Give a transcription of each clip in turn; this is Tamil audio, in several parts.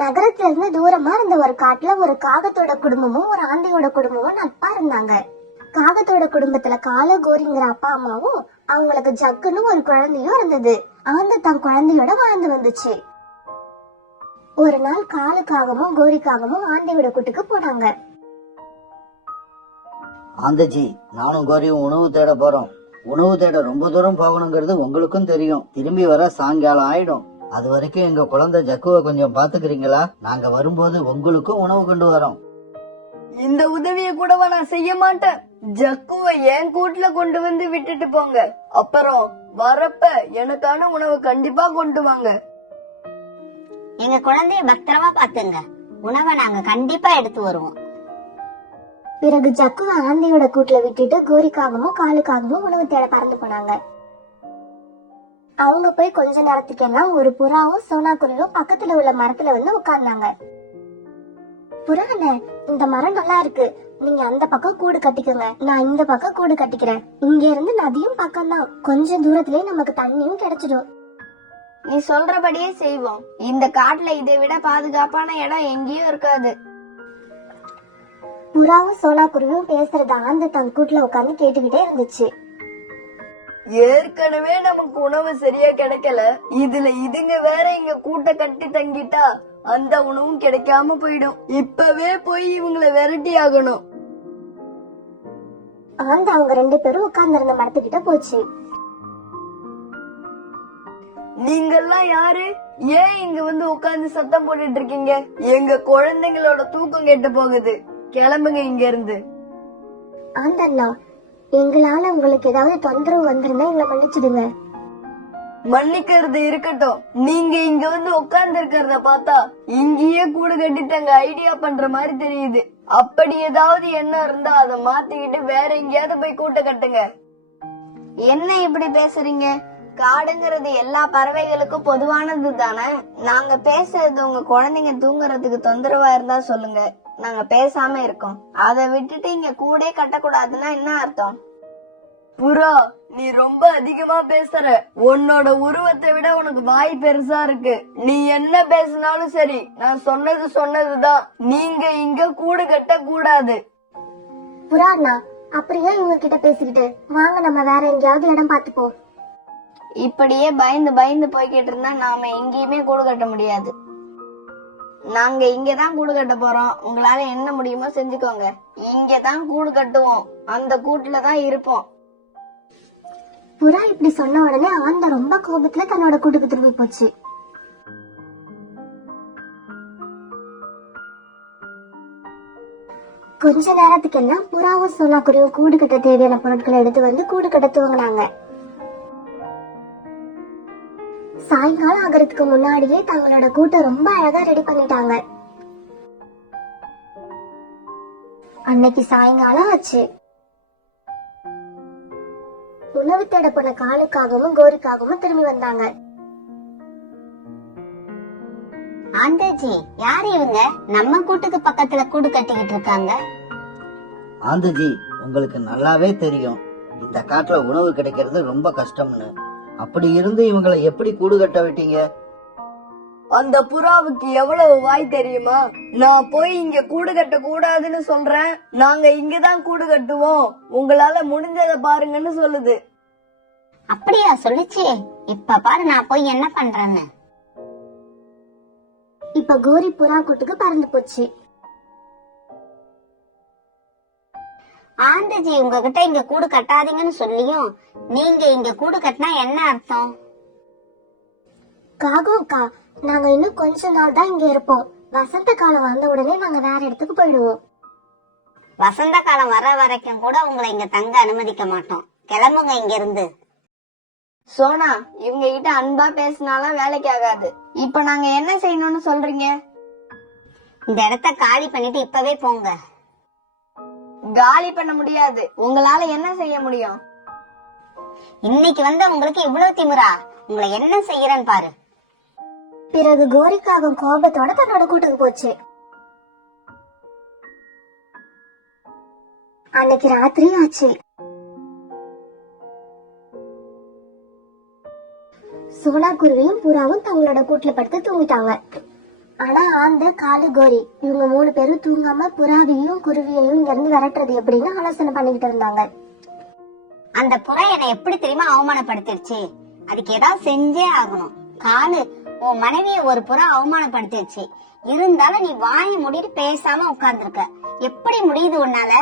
நகரத்துல இருந்து தூரமா இருந்த ஒரு காட்டுல ஒரு காகத்தோட குடும்பமும் ஒரு ஆந்தையோட குடும்பமும் நட்பா இருந்தாங்க. காகத்தோட குடும்பத்துல கால கோரிங்கிற அப்பா அம்மாவும் அவங்களுக்கு ஜக்குன்னு ஒரு குழந்தையும் இருந்தது. ஆந்தை தன் குழந்தையோட வாழ்ந்து வந்துச்சு. ஒரு நாள் காலுக்காகவும் கோரிக்காகவும் ஆந்தையோட கூட்டுக்கு போனாங்க. ஆந்தஜி, நானும் கோரியும் உணவு தேட போறோம். உணவு தேட ரொம்ப தூரம் போகணுங்கிறது உங்களுக்கும் தெரியும். திரும்பி வர சாயங்காலம் ஆயிடும். அது வரைக்கும் எங்க குழந்தை ஜக்குவை கொஞ்சம் பாத்துக்கிறீங்களா? நாங்க வரும்போது உங்களுக்கும் உணவு கொண்டு வரோம். இந்த உதவிய கூடவா நான் செய்ய மாட்டேன். ஜக்குவை என் கூட்டுல கொண்டு வந்து விட்டுட்டு போங்க. அப்புறம் வரப்ப எனக்கான உணவு கண்டிப்பா கொண்டு வாங்க. எங்க குழந்தைய பத்திரமா பாத்துங்க. உணவை நாங்க கண்டிப்பா எடுத்து வருவோம். பிறகு ஜக்குவை ஆந்தையோட கூட்டுல விட்டுட்டு கோரிக்காகவும் காலுக்காகவும் உணவு தேட பறந்து போனாங்க. அவங்க போய் கொஞ்ச நேரத்துக்கு எல்லாம் ஒரு புறாவும் சோனாக்குருவியும் பக்கத்துல உள்ள மரத்துல வந்து உட்கார்ந்தாங்க. புறான, இந்த மரம் நல்லா இருக்கு, நீங்க அந்த பக்கம் கூடு கட்டிக்கோங்க, நான் இந்த பக்கம் கூடு கட்டிக்கிறேன். இங்க இருந்து நதியும் பக்கம் தான், கொஞ்சம் தூரத்திலே நமக்கு தண்ணியும் கிடைச்சிடும். நீ சொல்றபடியே செய்வோம். இந்த காட்டுல இதை விட பாதுகாப்பான இடம் எங்கேயும் இருக்காது. புறாவும் சோனாக்குருவியும் பேசுறத ஆந்தை தன் கூட்டுல உட்கார்ந்து கேட்டுக்கிட்டே இருந்துச்சு. ஏற்கனவே நமக்கு உணவு சரியா கிடைக்கல, இதுல இதுங்க வேற இங்க கூட்ட கட்டி தங்கிட்டா அந்த உணவும் கிடைக்காம போயிடும். இப்பவே போய் இவங்களை விரட்டி ஆகணும். ஆந்தை அவங்க 2 பேரும் உட்கார்ந்து இருந்த மரத்துக்கிட்ட போச்சு. நீங்கெல்லாம் யாரு? ஏன் இங்க வந்து உட்கார்ந்து சத்தம் போட்டுட்டு இருக்கீங்க? எங்க குழந்தைங்களோட தூக்கம் கெட்டு போகுது. கிளம்புங்க இங்க இருந்து. ஆந்தண்ணா, எங்களால உங்களுக்கு ஏதாவது தொந்தரவு வந்திருந்தா எங்களை மன்னிச்சிடுங்க. மன்னிக்கிறது இருக்கட்டும், நீங்க இங்க வந்து உட்கார்ந்து இருக்கிறத பார்த்தா இங்கேயே கூடு கட்டிட்டு ஐடியா பண்ற மாதிரி தெரியுது. அப்படி ஏதாவது என்ன இருந்தா அதை மாத்திக்கிட்டு வேற எங்கேயாவது போய் கூட்ட கட்டுங்க. என்ன இப்படி பேசுறீங்க? காடுங்கிறது எல்லா பறவைகளுக்கும் பொதுவானது தானே. நாங்க பேசுறது உங்க குழந்தைங்க தூங்குறதுக்கு தொந்தரவா இருந்தா சொல்லுங்க, நாங்க பேசாம இருக்கோம். அதை விட்டுட்டு இங்க கூடே கட்டக்கூடாதுன்னா என்ன அர்த்தம்? புறா, நீ ரொம்ப அதிகமா பேசுற. உன்னோட உருவத்தை விட உனக்கு வாய் பெருசா இருக்கு. நீ என்ன பேசினாலும் சரி, நான் சொன்னது சொன்னதுதான். நீங்க இங்க கூடு கட்ட கூடாது. புறா அண்ணா, அப்படியே இவங்க கிட்ட பேசிக்கிட்டு வாங்க, நம்ம வேற எங்கேயாவது இடம் பார்த்துப்போம். இப்படியே பயந்து பயந்து போய்கிட்டு இருந்தா நாம எங்கேயுமே கூடு கட்ட முடியாது. நாங்க இங்கதான் கூடு கட்ட போறோம். உங்களால என்ன முடியுமோ செஞ்சுக்கோங்க. இங்கதான் கூடு கட்டுவோம், அந்த கூட்டுல தான் இருப்போம். புறா இப்படி சொன்ன உடனே ஆந்தை ரொம்ப கோபத்துல தன்னோட கூட்டுக்கு திரும்பி போச்சு. கொஞ்ச நேரத்துக்கு எல்லாம் புறாவும் சோனாக்குருவியும் கூடு கட்ட தேவையான பொருட்களை எடுத்து வந்து கூடு கட்ட துவங்கினாங்க. சாயங்காலம் ஆகிறதுக்கு முன்னாடியே தங்களோட கூட்டை ரொம்ப அழகா ரெடி பண்ணிட்டாங்க. அன்னைக்கு சாயங்காலம் ஆச்சு. உணவு தேட போன காலுக்காகவும் கோரிக்காகவும் திரும்பி வந்தாங்க. ஆந்தஜி, யாரு இவங்க? நம்ம கூட்டுக்கு பக்கத்துல கூடு கட்டிக்கிட்டு இருக்காங்க. ஆந்தஜி, உங்களுக்கு நல்லாவே தெரியும் இந்த காட்டுல உணவு கிடைக்கிறது ரொம்ப கஷ்டம்னு. அப்படி இருந்து இவங்களை எப்படி கூடு கட்ட விட்டீங்க? அந்த புறாவுக்கு எவ்வளவு வாய் தெரியுமா? நான் போய் இங்க கூடு கட்ட கூடாதுன்னு சொல்றேன், நாங்க இங்கதான் கூடு கட்டுவோம், உங்களால முடிஞ்சதை பாருங்கன்னு சொல்லுது. அப்படியா சொல்லுச்சு? இப்ப பாரு நான் போய் என்ன பண்றேன்னு. இப்ப கோரி புறா கூட்டுக்கு பறந்து போச்சு. ஆந்தஜி, உங்ககிட்ட இங்க கூடு கட்டாதீங்கன்னு சொல்லியும் நீங்க இங்க கூடு கட்டினா என்ன அர்த்தம்? காகம்க்கா, நாங்க இன்னும் கொஞ்ச நாள் தான் இங்க இருப்போம். வசந்த காலம் வந்த உடனே நாங்க வேற இடத்துக்கு போயிடுவோம். வசந்த காலம் வர வரைக்கும் கூட உங்களை இங்க தங்க அனுமதிக்க மாட்டோம். கிளம்புங்க இங்க இருந்து. சோனா, இவங்க கிட்ட அன்பா பேசினாலும் வேலைக்கு ஆகாது. இப்ப நாங்க என்ன செய்யணும்னு சொல்றீங்க? இந்த இடத்த காலி பண்ணிட்டு இப்பவே போங்க. காலி பண்ண முடியாது. உங்களால என்ன செய்ய முடியும்? இன்னைக்கு வந்து உங்களுக்கு இவ்வளவு திமிரா? உங்களை என்ன செய்யறேன்னு பாரு. பிறகு கோரிக்காகம் கோபத்தோட தன்னோட கூட்டுக்கு போச்சு. அன்னைக்கு ராத்திரி ஆச்சு. சோனாக்குருவியும் புறாவும் தங்களோட கூட்டுல படுத்து தூங்கிட்டாங்க. ஆனா ஆந்த காலு கோரி இவங்க 3 பேரும் தூங்காம புறாவையும் குருவியையும் இங்க இருந்து விரட்டுறது எப்படின்னு ஆலோசனை பண்ணிக்கிட்டு இருந்தாங்க. அந்த புறா என்னை எப்படி தெரியுமா அவமானப்படுத்திடுச்சு? அதுக்கு ஏதாவது செஞ்சே ஆகணும். காலு, உன் மனைவிய ஒரு புறா அவமானப்படுத்திடுச்சு. இருந்தாலும் நீ வாயை மூடிட்டு பேசாம உட்கார்ந்துருக்க. எப்படி முடியுது உன்னால?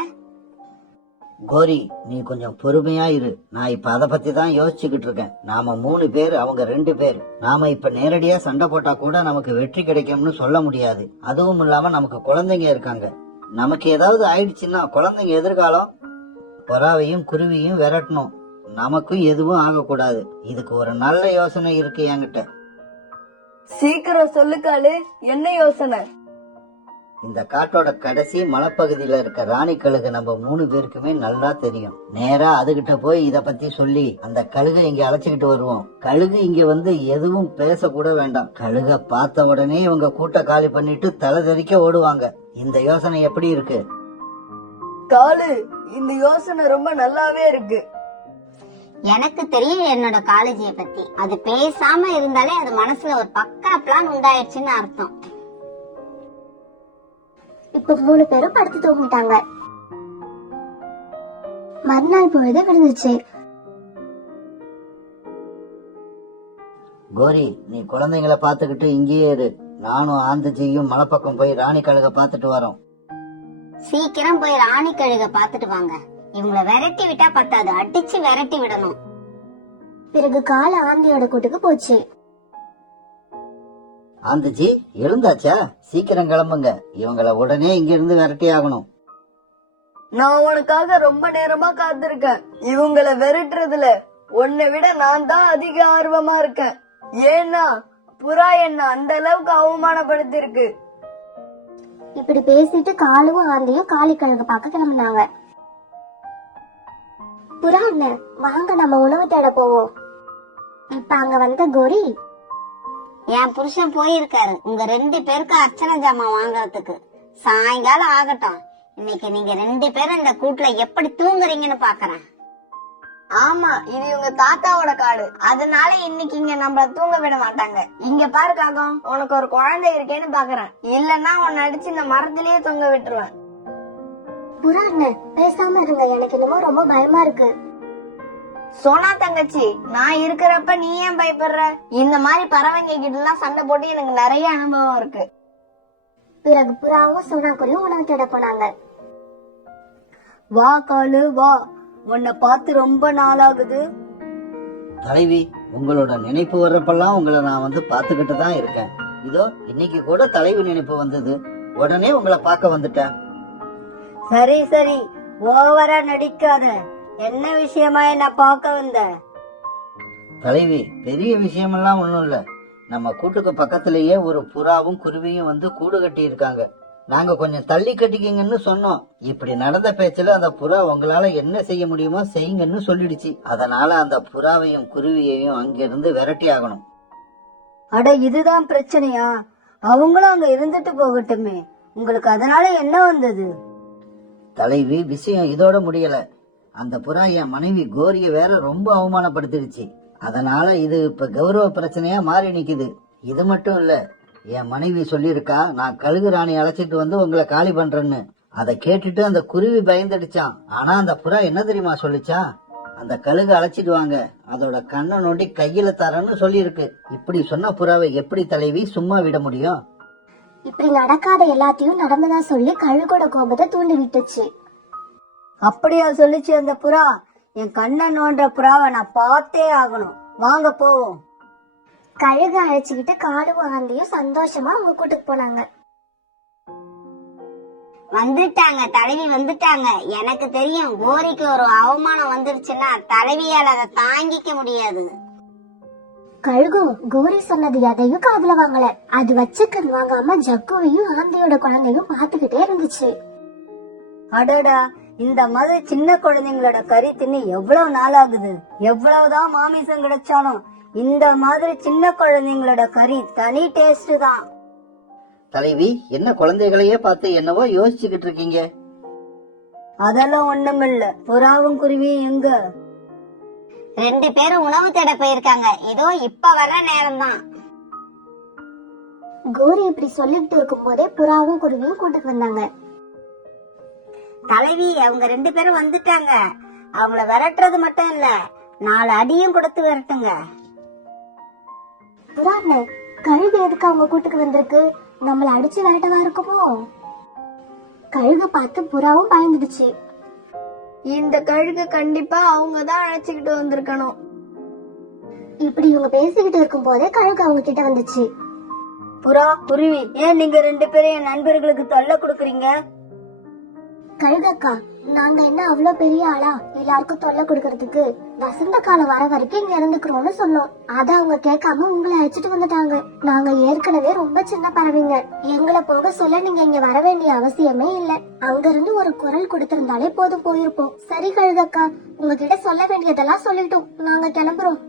கோரி, நீ கொஞ்சம் பொறுமையா இரு. நான் இப்ப அத பத்தி தான் யோசிச்சுக்கிட்டு இருக்கேன். நாம 3 பேர், அவங்க 2 பேர். நாம இப்ப நேரடியா சண்டை போட்டா கூட நமக்கு வெற்றி கிடைக்கும்னு சொல்ல முடியாது. அதுவும் இல்லாம நமக்கு குழந்தைங்க இருக்காங்க. நமக்கு ஏதாவது ஆயிடுச்சுன்னா குழந்தைங்க எதிர்காலம். புறாவையும் குருவியும் விரட்டணும். நமக்கும் எதுவும் ஆகக்கூடாது. இதுக்கு ஒரு நல்ல யோசனை இருக்கு என்கிட்ட. சீக்கிரம் சொல்லு காலு, என்ன யோசனை? இந்த காட்டோட கடைசி மலைப்பகுதியில இருக்க ராணி கழுகு நம்ம 3 பேருக்குமே நல்லா தெரியும். நேரா அதுகிட்ட போய் இத பத்தி சொல்லி அந்த கழுகை இங்க அழைச்சுக்கிட்டு வருவோம். கழுகு இங்க வந்து எதுவும் பேசக்கூட வேண்டாம். கழுக பார்த்த உடனே இவங்க கூட்ட காலி பண்ணிட்டு தலை தெறிக்க ஓடுவாங்க. இந்த யோசனை எப்படி இருக்கு? காலு, இந்த யோசனை ரொம்ப நல்லாவே இருக்கு. எனக்கு தெரியும் என்னோட காலேஜிய பத்தி. அது பேசாம இருந்தாலே அது மனசுல ஒரு பக்கா பிளான் உண்டாயிடுச்சுன்னு அர்த்தம். இப்ப 3 பேரும் படுத்து தூங்கிட்டாங்க. மறுநாள் பொழுது விழுந்துச்சு. கோரி, நீ குழந்தைங்களை பாத்துக்கிட்டு இங்கேயே இரு. நானும் ஆந்தஜியும் மலைப்பக்கம் போய் ராணி கழுக பாத்துட்டு வரோம். சீக்கிரம் போய் ராணி கழுக பாத்துட்டு வாங்க. இவங்கள விரட்டி விட்டா பத்தாது, அடிச்சு விரட்டி விடணும். பிறகு கால ஆந்தியோட கூட்டுக்கு போச்சு. ஆந்தஜி, எழுந்தாச்சா? சீக்கிரம் கிளம்புங்க. இவங்கள உடனே இங்க இருந்து விரட்டி ஆகணும். நான் உனக்காக ரொம்ப நேரமா காத்திருக்கேன். இவங்கள விரட்டுறதுல உன்னை விட நான் தான் அதிக ஆர்வமா இருக்கேன். ஏன்னா புறா என்ன அந்த அளவுக்கு அவமானப்படுத்திருக்கு. இப்படி பேசிட்டு காலும் ஆந்தியும் காளி கழுகு பார்க்க கிளம்பினாங்க. புறா அண்ணன், வாங்க நம்ம உணவு தேட போவோம். இப்ப அங்க வந்த கோரி, என் புருஷன் போயிருக்காரு உங்க 2 பேருக்கு அர்ச்சனை ஜாமான் வாங்கறதுக்கு. சாயங்காலம் ஆகட்டும். இன்னைக்கு நீங்க 2 பேரும் இந்த கூட்டுல எப்படி தூங்குறீங்கன்னு பாக்குறேன். ஆமா, இது இவங்க தாத்தாவோட காடு. அதனால இன்னைக்கு இங்க நம்மள தூங்க விட மாட்டாங்க. இங்க பாரு காகம், உனக்கு ஒரு குழந்தை இருக்கேன்னு பாக்குறேன். இல்லன்னா உன்னை அடிச்சு இந்த மரத்திலேயே தொங்க விட்டுருவேன். புறா அண்ணன் பேசாம இருங்க, எனக்கு என்னமோ ரொம்ப பயமா இருக்கு. சோனா தங்கச்சி, நான் இருக்கிறப்ப நீ ஏன் பயப்படுற? இந்த மாதிரி பறவைங்க கிட்ட எல்லாம் சண்டை போட்டு எனக்கு நிறைய அனுபவம் இருக்கு. பிறகு புறாவும் சோனாக்குரியும் உணவு தேட போனாங்க. வா காலு வா, உன்னை பார்த்து ரொம்ப நாளாகுது. தலைவி, உங்களோட நினைப்பு வர்றப்பெல்லாம் உங்களை நான் வந்து பாத்துக்கிட்டு தான் இருக்கேன். இதோ இன்னைக்கு கூட தலைவி நினைப்பு வந்தது. உடனே உங்களை பார்க்க வந்துட்டேன். சரி சரி, ஓவரா நடிக்காத. என்ன விஷயமா என்ன பார்க்க வந்த? தலைவி, பெரிய விஷயமெல்லாம் ஒண்ணும் இல்ல. நம்ம கூட்டுக்கு பக்கத்திலேயே ஒரு புறாவும் குருவியும் வந்து கூடு கட்டி இருக்காங்க. நாங்க கொஞ்சம் தள்ளி கட்டிக்கிங்கன்னு சொன்னோம். இப்படி நடந்த பேச்சுல அந்த புறா உங்களால என்ன செய்ய முடியுமோ செய்யுங்கன்னு சொல்லிடுச்சு. அதனால அந்த புறாவையும் குருவியையும் அங்கிருந்து விரட்டி ஆகணும். அட, இதுதான் பிரச்சனையா? அவங்களும் அங்க இருந்துட்டு போகட்டுமே. உங்களுக்கு அதனால என்ன வந்தது? தலைவி, விஷயம் இதோட முடியல. அந்த புறா என் மனைவி கோரிய வேற ரொம்ப அவமானப்படுத்திடுச்சு. அதனால இது இப்ப கௌரவ பிரச்சனையா மாறி நிக்குது. இது மட்டும் இல்ல, என் மனைவி சொல்லிருக்கா நான் கழுகு ராணி அழைச்சிட்டு வந்து உங்களை காலி பண்றேன்னு. அதை கேட்டுட்டு அந்த குருவி பயந்துடுச்சான். ஆனா அந்த புறா என்ன தெரியுமா சொல்லிச்சா? அந்த கழுகு அழைச்சிட்டு வாங்க, அதோட கண்ணை நோண்டி கையில தரேன்னு சொல்லியிருக்கு. இப்படி சொன்ன புறாவை எப்படி தலைவி சும்மா விட முடியும்? இப்படி நடக்காத எல்லாத்தையும் நடந்ததா சொல்லி கழுகோட கோபத்தை தூண்டி விட்டுச்சு. அப்படியா சொல்லிச்சு அந்த புறா? என் கண்ணை நோன்ற புறாவை நான் பார்த்தே ஆகணும். வாங்க போவோம். கழுகு அழைச்சுக்கிட்டு காலும் ஆந்தியும் சந்தோஷமா அவங்க கூட்டுக்கு போனாங்க. வந்துட்டாங்க, தலைவி வந்துட்டாங்க. எனக்கு தெரியும் கோரிக்கு ஒரு அவமானம் வந்துருச்சுன்னா தலைவியால் அதை தாங்கிக்க முடியாது. கழுகும் கோரி சொன்னது எதையும் காதுல வாங்கல. அது வச்சுக்கன் வாங்காம ஜக்குவையும் ஆந்தியோட குழந்தையும் பாத்துக்கிட்டே இருந்துச்சு. அடடா, இந்த மாதிரி சின்ன குழந்தைங்களோட கறி தின்னு எவ்வளவு நாள் ஆகுது. எவ்வளவுதான் மாமிசம் கிடைச்சாலும் இந்த மாதிரி சின்ன குழந்தைங்களோட கறி தனி டேஸ்ட் தான். தலைவி, என்ன குழந்தைகளையே பார்த்து என்னவோ யோசிச்சுக்கிட்டு இருக்கீங்க? அதெல்லாம் ஒண்ணுமில்ல. புறாவும் குருவியும் எங்க? 2 பேரும் உணவு தேட போயிருக்காங்க. இதோ இப்ப வர்ற நேரம் தான். கோரி இப்படி சொல்லிட்டு இருக்கும் போதே புறாவும் குருவியும் கூட்டுக்கு வந்தாங்க. தலைவி, அவங்க 2 பேரும் வந்துட்டாங்க. அவங்கள விரட்டுறது மட்டும் இல்ல, 4 அடியும் கொடுத்து விரட்டுங்க. புறாண்ண, கழுகு எதுக்கு அவங்க கூட்டுக்கு வந்திருக்கு? நம்மள அடிச்சு விரட்டவா இருக்குமோ? கழுகு பார்த்து புறாவும் பயந்துடுச்சு. இந்த கழுகு கண்டிப்பா அவங்க தான் அழைச்சுக்கிட்டு வந்திருக்கணும். இப்படி இவங்க பேசிக்கிட்டு இருக்கும் போதே கழுகு அவங்க கிட்ட வந்துச்சு. புறா, குருவி, ஏன் நீங்க 2 பேரும் என் நண்பர்களுக்கு தொல்லை கொடுக்குறீங்க? கழுகக்கா, நாங்க என்ன அவ்வளவு பெரிய ஆளா எல்லாருக்கும் தொல்லை கொடுக்கறதுக்கு? வசந்த காலம் வர வரைக்கும் இங்க இருந்துக்கிறோம்னு சொன்னோம். அத அவங்க கேட்காம உங்களை அழைச்சிட்டு வந்துட்டாங்க. நாங்க ஏற்கனவே ரொம்ப சின்ன பறவைங்க. எங்களை போக சொல்ல நீங்க இங்க வர வேண்டிய அவசியமே இல்ல. அங்க இருந்து ஒரு குரல் கொடுத்திருந்தாலே போதும், போயிருப்போம். சரி கழுகக்கா, உங்ககிட்ட சொல்ல வேண்டியதெல்லாம் சொல்லிட்டோம். நாங்க கிளம்புறோம்.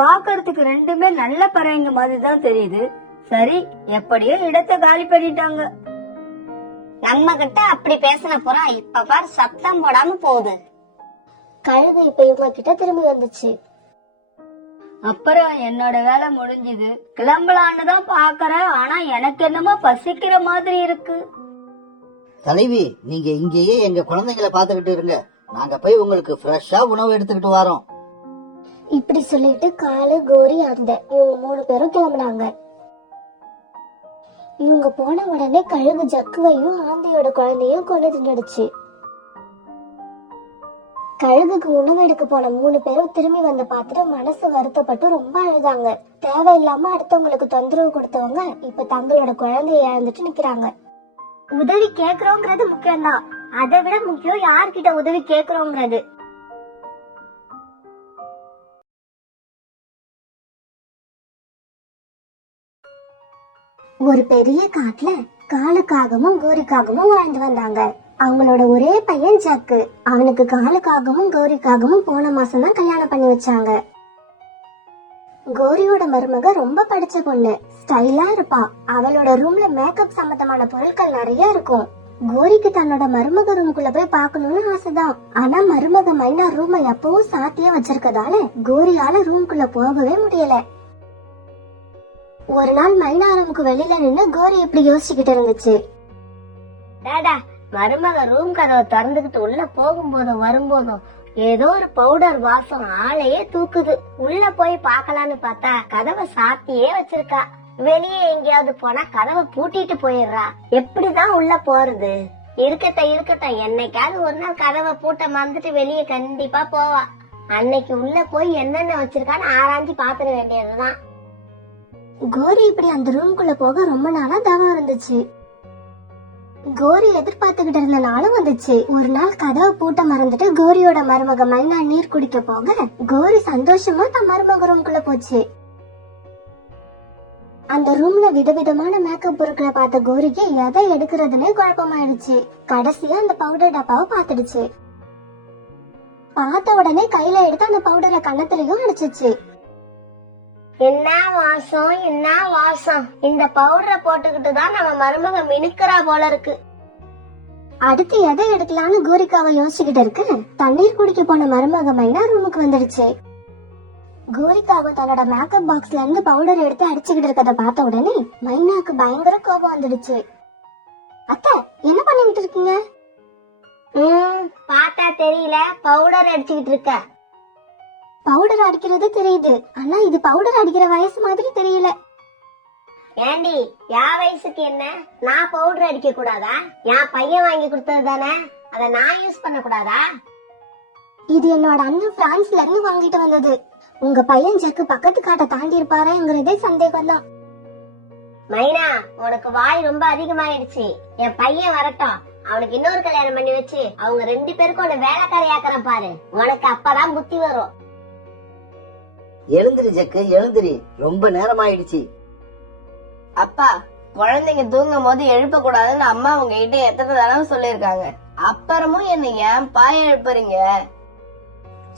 பாக்குறதுக்கு 2மே நல்ல பறவைங்க மாதிரி தான் தெரியுது. சரி, எப்படியோ இடத்தை காலி பண்ணிட்டாங்க. நம்ம கிட்ட அப்படி பேசின புறா இப்ப பாரு சத்தம் போடாம போகுது. கழுகு இப்ப இவங்க கிட்ட திரும்பி வந்துச்சு. அப்புறம் என்னோட வேலை முடிஞ்சது. கிளம்பலான்னு தான் பாக்குறேன். ஆனா எனக்கு என்னமோ பசிக்கிற மாதிரி இருக்கு. தலைவி, நீங்க இங்கேயே எங்க குழந்தைங்களை பாத்துக்கிட்டு இருங்க. நாங்க போய் உங்களுக்கு ஃப்ரெஷ்ஷா உணவு எடுத்துக்கிட்டு வரோம். இப்படி சொல்லிட்டு காலு, கோரி, அந்த இவங்க 3 பேரும் கிளம்புனாங்க. இவங்க போன உடனே கழுகு ஜக்குவையும் ஆந்தையோட குழந்தையும் கொண்டு தின்னுடுச்சு. கழுகுக்கு உணவு எடுக்க போன 3 பேரும் திரும்பி வந்து பார்த்துட்டு மனசு வருத்தப்பட்டு ரொம்ப அழுதாங்க. தேவையில்லாம அடுத்தவங்களுக்கு தொந்தரவு கொடுத்தவங்க இப்ப தங்களோட குழந்தைய இழந்துட்டு நிக்கிறாங்க. உதவி கேக்குறோங்கிறது முக்கியம்தான், அதை விட முக்கியம் யார்கிட்ட உதவி கேக்குறோங்கிறது. ஒரு பெரிய காட்டுல காலுக்காகவும் கோரிக்காகவும் வாழ்ந்து வந்தாங்க. அவங்களோட ஒரே பையன் ஜக்கு. அவனுக்கு காலுக்காகவும் கோரிக்காகவும் போன மாசம் தான் கல்யாணம் பண்ணி வச்சாங்க. கோரியோட மருமக ரொம்ப படிச்ச பொண்ணு, ஸ்டைலா இருப்பா. அவளோட ரூம்ல மேக்கப் சம்பந்தமான பொருட்கள் நிறைய இருக்கும். கோரிக்கு தன்னோட மருமக ரூமுக்குள்ள போய் பாக்கணும்னு ஆசைதான். ஆனா மருமக மைனா ரூமை எப்பவும் சாத்தியே வச்சிருக்கதால கோரியால ரூமுக்குள்ள போகவே முடியல. ஒரு நாள் மைனா ரூமுக்கு வெளியில நின்னு கோரி இப்படி யோசிச்சுக்கிட்டு இருந்துச்சு. டாடா, மருமக ரூம் கதவை திறந்துகிட்டு உள்ள போகும்போதும் வரும்போதும் ஏதோ ஒரு பவுடர் வாசம் ஆளையே தூக்குது. உள்ள போய் பாக்கலான்னு பார்த்தா கதவை சாத்தியே வச்சிருக்கா. வெளியே எங்கேயாவது போனா கதவை பூட்டிட்டு போயிடுறா. எப்படிதான் உள்ள போறது? இருக்கட்டும், என்னைக்காவது ஒரு நாள் கதவை பூட்ட மறந்துட்டு வெளியே கண்டிப்பா போவா. அன்னைக்கு உள்ள போய் என்னென்ன வச்சிருக்கான்னு ஆராய்ஞ்சு பாத்துட வேண்டியதுதான். கோரி இப்படி அந்த ரூம்குள்ள போக ரொம்ப நாளா தவம் இருந்துச்சு. கோரி எதிர்பார்த்துக்கிட்டு இருந்த நாளும் வந்துச்சு. ஒரு நாள் கதவை பூட்ட மறந்துட்டு கோரியோட மருமக மைனா நீர் குடிக்க போக கோரி சந்தோஷமா தன் மருமக ரூம்குள்ள போச்சு. அந்த ரூம்ல விதவிதமான மேக்கப் பொருட்களை பார்த்த கோரிக்கு எதை எடுக்கிறதுனே குழப்பமாயிடுச்சு. கடைசியா அந்த பவுடர் டப்பாவை பாத்துடுச்சு. பார்த்த உடனே கையில எடுத்து அந்த பவுடரை கண்ணத்திலையும் அடிச்சிச்சு. என்ன வாசம்! இந்த பவுடரை போட்டுக்கிட்டு தான் நம்ம மருமக மினுக்கிறா போல இருக்கு. அடுத்து எதை எடுக்கலான்னு கோரிக்காவை யோசிச்சுக்கிட்டு இருக்கு. தண்ணீர் குடிக்க போன மருமக மைனா ரூமுக்கு வந்துடுச்சு. கோரிக்காவை தன்னோட மேக்கப் பாக்ஸ்ல இருந்து பவுடர் எடுத்து அடிச்சுக்கிட்டு இருக்கத பார்த்த உடனே மைனாக்கு பயங்கர கோபம் வந்துடுச்சு. அத்தை, என்ன பண்ணிக்கிட்டு இருக்கீங்க? பார்த்தா தெரியல, பவுடர் அடிச்சுக்கிட்டு இருக்க. பவுடர் அடிக்கிறது தெரியுது, ஆனா இது பவுடர் அடிக்கிற வயசு மாதிரி தெரியல. ஏண்டி, என் வயசுக்கு என்ன? நான் பவுடர் அடிக்க கூடாதா? என் பையன் வாங்கி கொடுத்தது தானே, அத நான் யூஸ் பண்ண கூடாதா? இது என்னோட அண்ணன் பிரான்ஸ்ல இருந்து வாங்கிட்டு வந்தது. உங்க பையன் ஜக்கு பக்கத்து காட்டை தாண்டி இருப்பாருங்கிறதே சந்தேகம் தான். மைனா, உனக்கு வாய் ரொம்ப அதிகமாயிடுச்சு. என் பையன் வரட்டும், அவனுக்கு இன்னொரு கல்யாணம் பண்ணி வச்சு அவங்க 2 பேருக்கும் உன்னை வேலைக்காரியாக்குறேன் பாரு. உனக்கு அப்பதான் புத்தி வரும். எழுந்திரி ஜக்கு, எழுந்திரி. ரொம்ப நேரம் ஆயிடுச்சு. அப்பா, குழந்தைங்க தூங்கும் போது எழுப்ப கூடாதுன்னு அம்மா உங்ககிட்ட எத்தனை தடவை சொல்லிருக்காங்க. அப்புறமும் என்ன ஏன் பாய எழுப்புறீங்க?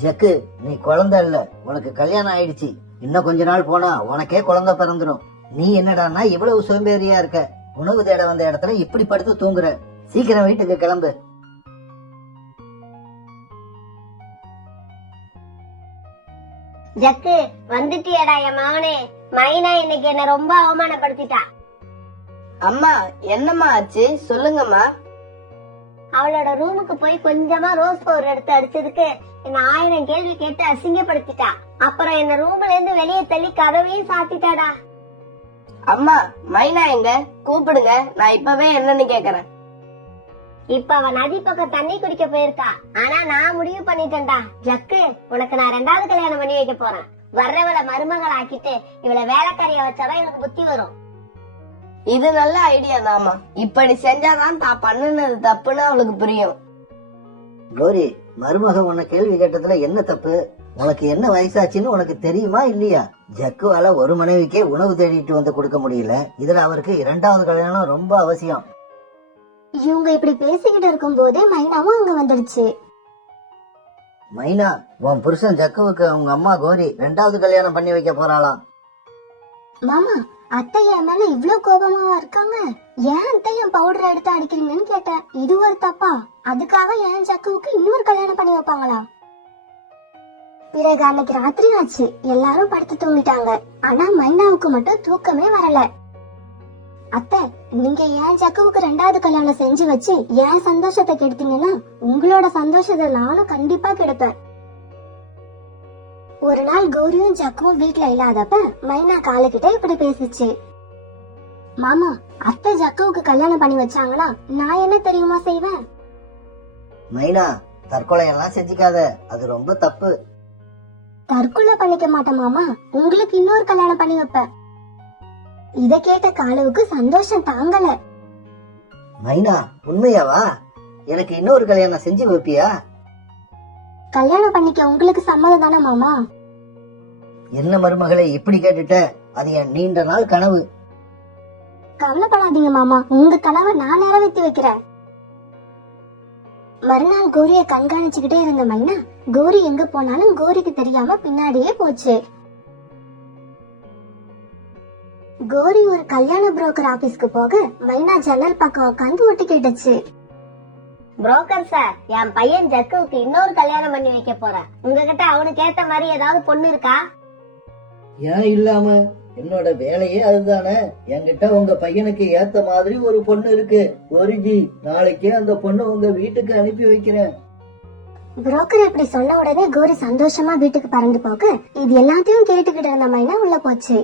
ஜக்கு, நீ குழந்தை இல்ல, உனக்கு கல்யாணம் ஆயிடுச்சு. இன்னும் கொஞ்ச நாள் போனா உனக்கே குழந்தை பிறந்துடும். நீ என்னடான்னா இவ்வளவு சோம்பேறியா இருக்க. உணவு தேட வந்த இடத்துல இப்படி படுத்து தூங்குற. சீக்கிரம் வீட்டுக்கு கிளம்பு. ஜக்கு, வந்துட்டியடா என் மகனே. மைனா இன்னைக்கு என்ன ரொம்ப அவமானப்படுத்திட்டா. அம்மா என்னம்மா ஆச்சு சொல்லுங்கம்மா. அவளோட ரூமுக்கு போய் கொஞ்சமா ரோஸ் பவுடர் எடுத்து அடிச்சதுக்கு என்ன 1000 கேள்வி கேட்டு அசிங்கப்படுத்திட்டா. அப்புறம் என்ன ரூம்ல இருந்து வெளியே தள்ளி கதவையும் சாத்திட்டாடா. அம்மா மைனா எங்க கூப்பிடுங்க, நான் இப்பவே என்னன்னு கேக்குறேன். இப்ப அவ நதி பக்கம் தண்ணி குடிக்க போயிருக்கா. ஆனா நான் முடிவு பண்ணிட்டேன்டா. ஜக்கு, உனக்கு நான் 2வது கல்யாணம் பண்ணி வைக்க போறேன். வர்றவளை மருமகள் ஆக்கிட்டு இவளை வேலைக்காரியா வச்சாதான் எனக்கு புத்தி வரும். இது நல்ல ஐடியா தாமா. இப்படி செஞ்சாதான் தான் பண்ணுனது தப்புன்னு அவளுக்கு புரியும். கோரி, மருமக உன்னை கேள்வி கேட்டதுல என்ன தப்பு? உனக்கு என்ன வயசாச்சுன்னு உனக்கு தெரியுமா இல்லையா? ஜக்குவால ஒரு மனைவிக்கே உணவு தேடிட்டு வந்து கொடுக்க முடியல, இதுல அவருக்கு 2வது கல்யாணம் ரொம்ப அவசியம். இவங்க இப்படி பேசிக்கிட்டு இருக்கும் போதே மைனாவும் அங்க வந்துடுச்சு. மைனா, உன் புருஷன் ஜக்குவுக்கு அவங்க அம்மா கோரி 2வது கல்யாணம் பண்ணி வைக்க போறாளாம். மாமா, அத்தை என் மேல இவ்ளோ கோபமாவா இருக்காங்க? ஏன் அத்தை என் பவுடர் எடுத்து அடிக்கிறீங்கன்னு கேட்டேன். இது ஒரு தப்பா? அதுக்காக என் ஜக்குவுக்கு இன்னொரு கல்யாணம் பண்ணி வைப்பாங்களா? பிறகு அன்னைக்கு ராத்திரி ஆச்சு. எல்லாரும் படுத்து தூங்கிட்டாங்க. ஆனா மைனாவுக்கு மட்டும் தூக்கமே வரல. அத்தை, நீங்க ஏன் ஜக்குவுக்கு 2வது கல்யாணம் செஞ்சு வச்சு என் சந்தோஷத்தை கெடுத்தீங்கன்னா உங்களோட சந்தோஷத்தை நானும் கண்டிப்பா கெடுப்பேன். ஒரு நாள் கௌரியும் ஜக்குவும் வீட்டுல இல்லாதப்ப மைனா காலுக்கிட்ட இப்படி பேசிச்சு. மாமா, அத்தை ஜக்குவுக்கு கல்யாணம் பண்ணி வச்சாங்கன்னா நான் என்ன தெரியுமா செய்வேன்? மைனா, தற்கொலை எல்லாம் செஞ்சுக்காத, அது ரொம்ப தப்பு. தற்கொலை பண்ணிக்க மாட்டேன் மாமா, உங்களுக்கு இன்னொரு கல்யாணம் பண்ணி வைப்பேன். இத கேட்ட காலுவுக்கு சந்தோஷம் தாங்கல. மைனா, உண்மையாவா? எனக்கு இன்னொரு கல்யாணம் செஞ்சு வைப்பியா? கல்யாணம் பண்ணிக்க உங்களுக்கு சம்மதம் தானே மாமா? என்ன மருமகளை இப்படி கேட்டுட்ட? அது என் நீண்ட நாள் கனவு. கவலைப்படாதீங்க மாமா, உங்க கனவை நான் நிறைவேற்றி வைக்கிறேன். மறுநாள் கோரிய கண்காணிச்சுக்கிட்டே இருந்த மைனா கோரி எங்க போனாலும் கோரிக்கு தெரியாம பின்னாடியே போச்சு. கோரி ஒரு கல்யாண புரோக்கர் ஆபீஸ்க்கு போக மைனா ஜன்னல் பக்கம் உட்காந்து ஒட்டு கேட்டுச்சு. புரோக்கர் சார், என் பையன் ஜக்குவுக்கு இன்னொரு கல்யாணம் பண்ணி வைக்க போறேன். உங்ககிட்ட அவனுக்கு ஏத்த மாதிரி ஏதாவது பொண்ணு இருக்கா? ஏன் இல்லாம, என்னோட வேலையே அதுதானே. என்கிட்ட உங்க பையனுக்கு ஏத்த மாதிரி ஒரு பொண்ணு இருக்கு. ஒரிஜி, நாளைக்கே அந்த பொண்ணு உங்க வீட்டுக்கு அனுப்பி வைக்கிறேன். புரோக்கர் இப்படி சொன்ன உடனே கோரி சந்தோஷமா வீட்டுக்கு பறந்து போக இது எல்லாத்தையும் கேட்டுக்கிட்டு இருந்த மைனா உள்ள போச்சு.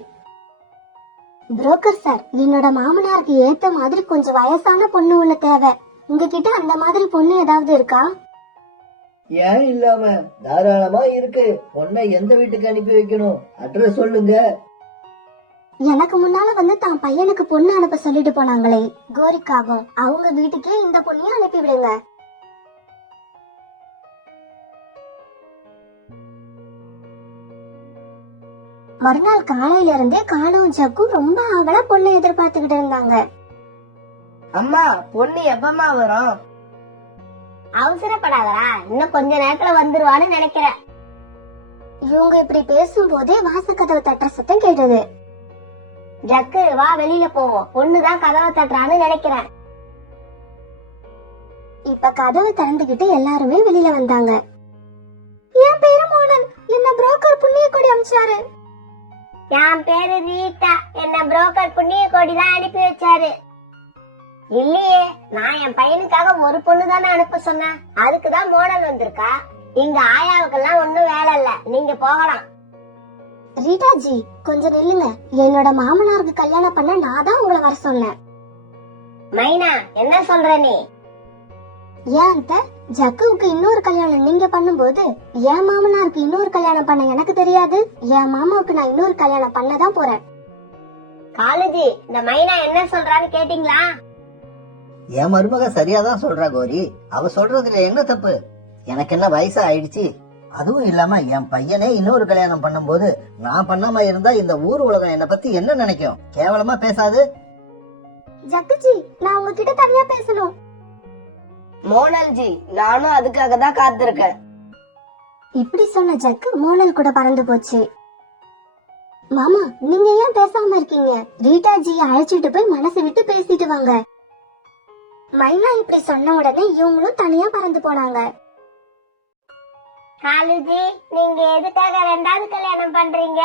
புரோக்கர் சார், என்னோட மாமனாருக்கு ஏத்த மாதிரி கொஞ்சம் வயசான பொண்ணு ஒண்ணு தேவை. உங்ககிட்ட அந்த மாதிரி பொண்ணு ஏதாவது இருக்கா? ஏன் இல்லாம, தாராளமா இருக்கு. பொண்ணை எந்த வீட்டுக்கு அனுப்பி வைக்கணும்? அட்ரஸ் சொல்லுங்க. எனக்கு முன்னால வந்து தான் பையனுக்கு பொண்ணு அனுப்ப சொல்லிட்டு போனாங்களே, கோரிக்காகும். அவங்க வீட்டுக்கே இந்த பொண்ணையும் அனுப்பி விடுங்க. மறுநாள் காலையில இருந்தே காணும் ஜக்கும் ரொம்ப ஆவலா பொண்ணை எதிர்பார்த்துக்கிட்டு இருந்தாங்க. அம்மா, பொண்ணு எப்பமா வரும்? அவசரப்படாதடா, இன்னும் கொஞ்ச நேரத்துல வந்துருவான்னு நினைக்கிறேன். இவங்க இப்படி பேசும்போதே வாசக்கதவு தட்டுற சத்தம் கேட்டது. ஜக்கு, வா வெளியில போவோம். பொண்ணுதான் கதவை தட்டுறான்னு நினைக்கிறேன். இப்ப கதவை திறந்துகிட்டு எல்லாருமே வெளியில வந்தாங்க. என் பேரு மோனன், என்ன புரோக்கர் புண்ணிய கொடி அமிச்சாரு. என் பேரு ரீட்டா, என்ன புரோக்கர் புண்ணிய கோடி தான் அனுப்பி வச்சாரு. இல்லையே, நான் என் பையனுக்காக ஒரு பொண்ணு தானே அனுப்ப சொன்னேன். அதுக்குதான் மோனல் வந்திருக்கா. இங்க ஆயாவுக்கெல்லாம் ஒண்ணும் வேலை இல்ல, நீங்க போகலாம். ரீட்டாஜி, கொஞ்சம் நில்லுங்க. என்னோட மாமனாருக்கு கல்யாணம் பண்ண நான் தான் உங்களை வர சொன்னேன். மைனா, என்ன சொல்ற நீ? ஏன் அத்தை, ஜக்குவுக்கு இன்னொரு கல்யாணம் நீங்க பண்ணும்போது என் மாமனாருக்கு இன்னொரு கல்யாணம் பண்ண எனக்கு தெரியாது? என் மாமாவுக்கு நான் இன்னொரு கல்யாணம் பண்ணதான் போறேன். காலேஜி, இந்த மைனா என்ன சொல்றான்னு கேட்டீங்களா? என் மருமக சரியாதான் சொல்றா கோரி. அவ சொல்றதுல என்ன தப்பு? எனக்கு என்ன வயசா ஆயிடுச்சு? அதுவும் இல்லாம என் பையனே இன்னொரு கல்யாணம் பண்ணும்போது நான் பண்ணாம இருந்தா இந்த ஊர் உலகம் என்ன பத்தி என்ன நினைக்கும்? கேவலமா பேசாது. ஜக்குஜி, நான் உங்ககிட்ட தனியா பேசணும். மோனல்ஜி, நானும் அதுக்காக தான் காத்திருக்கேன். இப்படி சொன்ன ஜக்கு மோனல் கூட பறந்து போச்சு. மாமா, நீங்க ஏன் பேசாம இருக்கீங்க? ரீட்டாஜியை அழைச்சிட்டு போய் மனசு விட்டு பேசிட்டு வாங்க. மைனா இப்படி சொன்ன உடனே இவங்களும் தனியா பறந்து போனாங்க. காலேஜி, நீங்க எதுக்காக 2வது கல்யாணம் பண்றீங்க?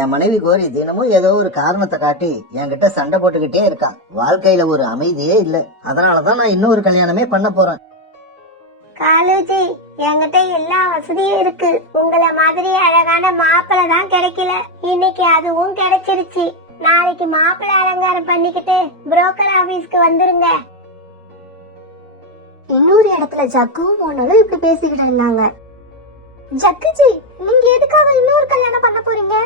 என் மனைவி கோரி தினமும் ஏதோ ஒரு காரணத்தை காட்டி என்கிட்ட சண்டை போட்டுக்கிட்டே இருக்கா. வாழ்க்கையில ஒரு அமைதியே இல்ல. அதனாலதான் நான் இன்னொரு கல்யாணமே பண்ண போறேன். காலுஜி, என்கிட்ட எல்லா வசதியும் இருக்கு. உங்கள மாதிரி அழகான மாப்பிள்ளை தான் கிடைக்கல. இன்னைக்கு அதுவும் கிடைச்சிருச்சு. நாளைக்கு மாப்பிள்ளை அலங்காரம் பண்ணிக்கிட்டு புரோக்கர் ஆபீஸ்க்கு வந்துருங்க. இன்னொரு இடத்துல ஜக்குவும் மோனலும் இப்படி பேசிக்கிட்டு இருந்தாங்க. ஜக்குஜி, நீங்க எதுக்காக இன்னொரு கல்யாணம் பண்ண போறீங்க?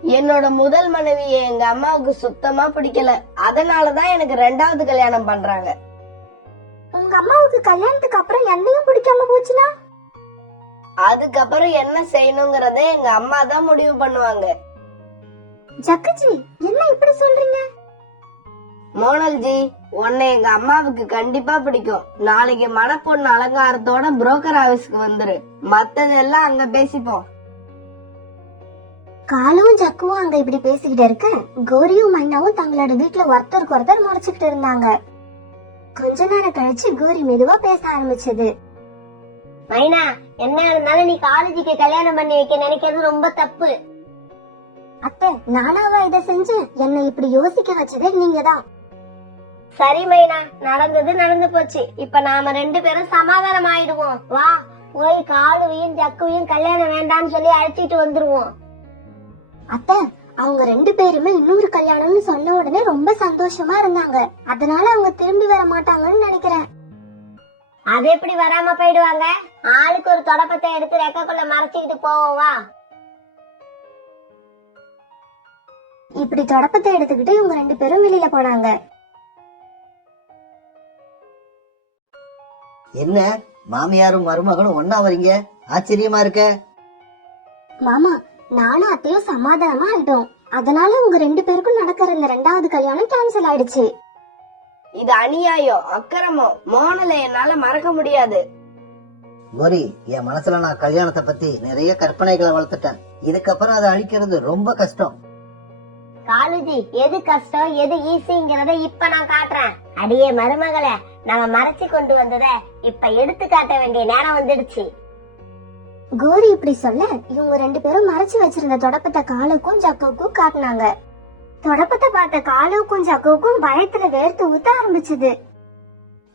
என்னோட முதல் மனைவியை எங்க அம்மாவுக்கு சுத்தமா பிடிக்கல. அதனாலதான் எனக்கு 2வது கல்யாணம் பண்றாங்க. உங்க அம்மாவுக்கு கல்யாணத்துக்கு அப்புறம் என்னையும் பிடிக்காம போச்சுன்னா? அதுக்கப்புறம் என்ன செய்யணுங்கிறத எங்க அம்மா தான் முடிவு பண்ணுவாங்க. ஜக்குஜி, என்ன இப்படி சொல்றீங்க? மோனல்ஜி, உன்னை எங்க அம்மாவுக்கு கண்டிப்பா பிடிக்கும். நாளைக்கு மணப்பொண்ணு அலங்காரத்தோட புரோக்கர் ஆபீஸ்க்கு வந்துரு. மத்ததெல்லாம் அங்க பேசிப்போம். காலுவும் ஜக்குவும் அங்க இப்படி பேசிக்கிட்டு இருக்க, கோரியும் மைனாவும் தங்களோட வீட்டுல ஒருத்தருக்கு ஒருத்தர் முறைச்சுக்கிட்டு இருந்தாங்க. கொஞ்ச நேரம் கழிச்சு கோரி மெதுவா பேச ஆரம்பிச்சது. மைனா, என்ன இருந்தாலும் நீ காலேஜுக்கு கல்யாணம் பண்ணி வைக்க நினைக்கிறது ரொம்ப தப்பு. அத்தை, நானாவா இதை செஞ்சு என்னை இப்படி யோசிக்க வச்சதே நீங்க தான். சரி மைனா, நடந்தது நடந்து போச்சு. இப்ப நாம 2 பேரும் சமாதானம் ஆயிடுவோம். வா, போய் காலுவையும் ஜக்குவையும் கல்யாணம் வேண்டாம்னு சொல்லி அழைச்சிட்டு வந்துருவோம். அத்தை, அவங்க 2 பேருமே இன்னொரு கல்யாணம்னு சொன்ன உடனே ரொம்ப சந்தோஷமா இருந்தாங்க. அதனால அவங்க திரும்பி வர மாட்டாங்கன்னு நினைக்கிறேன். அது எப்படி வராம போயிடுவாங்க? ஆளுக்கு ஒரு தொடப்பத்தை எடுத்து ரெக்கைக்குள்ள மறைச்சிக்கிட்டு போவா. இப்படி தொடப்பத்தை எடுத்துக்கிட்டு இவங்க 2 பேரும் வெளியில போனாங்க. என்ன மாமியாரும் மருமகளும் ஒன்னா வரீங்க? ஆச்சரியமா இருக்க. மாமா, நானும் அத்தையும் சமாதானமா ஆயிட்டோம். அதனால உங்க 2 பேருக்கும் நடக்கிற இந்த 2வது கல்யாணம் கேன்சல் ஆயிடுச்சு. இது அநியாயம், அக்கிரமம். மோனலை என்னால மறக்க முடியாது. கோரி, என் மனசுல நான் கல்யாணத்தை பத்தி நிறைய கற்பனைகளை வளர்த்துட்டேன். இதுக்கப்புறம் அதை அழிக்கிறது ரொம்ப கஷ்டம். காலுஜி, எது கஷ்டம் எது ஈஸிங்கிறத இப்ப நான் காட்டுறேன். அடியே மருமகளை, நாம மறைச்சு கொண்டு வந்தத இப்ப எடுத்து காட்ட வேண்டிய நேரம் வந்துடுச்சு. கோரி இப்படி சொல்ல இவங்க 2 பேரும் மறைச்சு வச்சிருந்த தொடப்பத்தை காலுக்கும் ஜக்குவுக்கும் காட்டினாங்க. தொடப்பத்தை பார்த்த காலுக்கும் ஜக்குவுக்கும் பயத்துல வேர்த்து ஊத்த ஆரம்பிச்சது.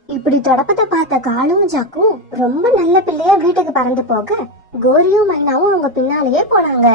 இப்படி தொடப்பத்தை பார்த்த காலும் ஜக்கும் ரொம்ப நல்ல பிள்ளையா வீட்டுக்கு பறந்து போக கோரியும் மைனாவும் அவங்க பின்னாலேயே போனாங்க.